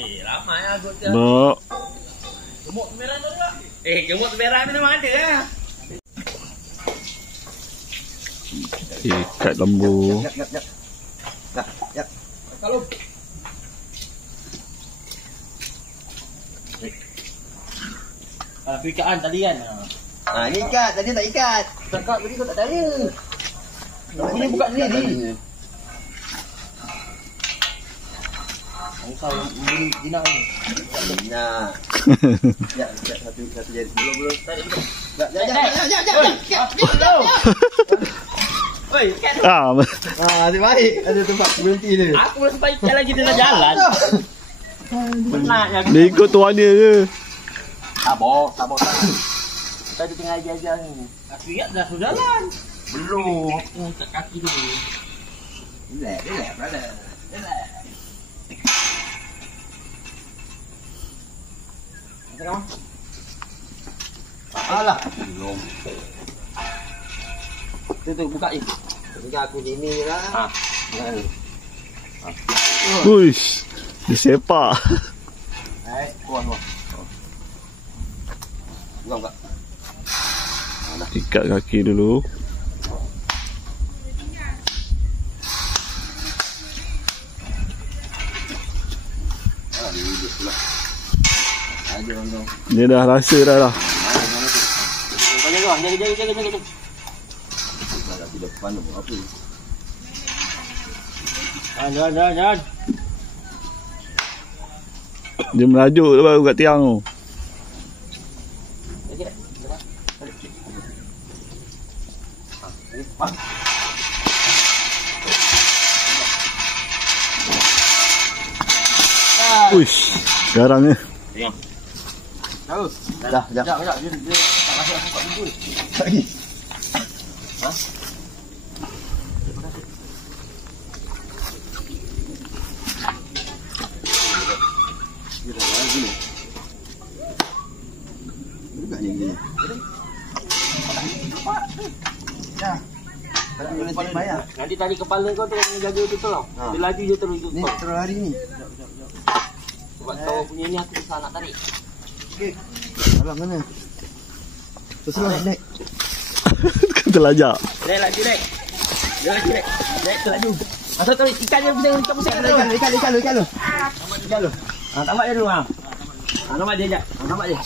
Ramai aku tu. Nak. Gemuk merah tu juga. Gemuk merah ni memang ada lah. Ikat lembu. Yap. Kalau ikat tadi kan. Ni ikat, tadi tak ikat. Cakap tadi kau tak daya. Kau ni buka sendiri. Kau beri jinak ni. Nah. Ya, satu jari. Belum. Jap. Oi, ikat tu. Asyik baik. Ada tempat berhenti dia. Aku belum sempat ikat lagi dia dah jalan. Penatnya aku. Dia ikut tuan dia je. Sabar. Kita tengah ajar ni. Aku ingat dah sudah jalan. Belum. Aku ikat kaki dulu. Relax, brother. Relax. Tengok. Alah. Belum. Tu buka ni. Tinggal aku sini je lah. Uish. Dia sepak. Kuat. Buka. Ikat kaki dulu. Dia dah rasa dah. Jaga. Di depan tu apa? Jangan. Dia merajuk tu baru kat tiang tu. Uish, garang ni. Tengok. Dah. Dia tak masuk aku kat pintu. Lagi. Dia dah lagi. Buka ni gini. Dah. Tadi boleh bayar. Nanti tadi kepala kau tu kena jaga tu tau. Dia laju je terus ikut Ni kau. terus hari ni. Sebab kau punya ni aku susah nak tarik. Okey. Alah mana? Terus naik. Kau terlajak. Naik lagi. Naik terlaju. Asal tu ikan dia pusing Ikan lu. Ikan lu. Tambah dia dulu ah. Nampak dia jap. Nampak dia.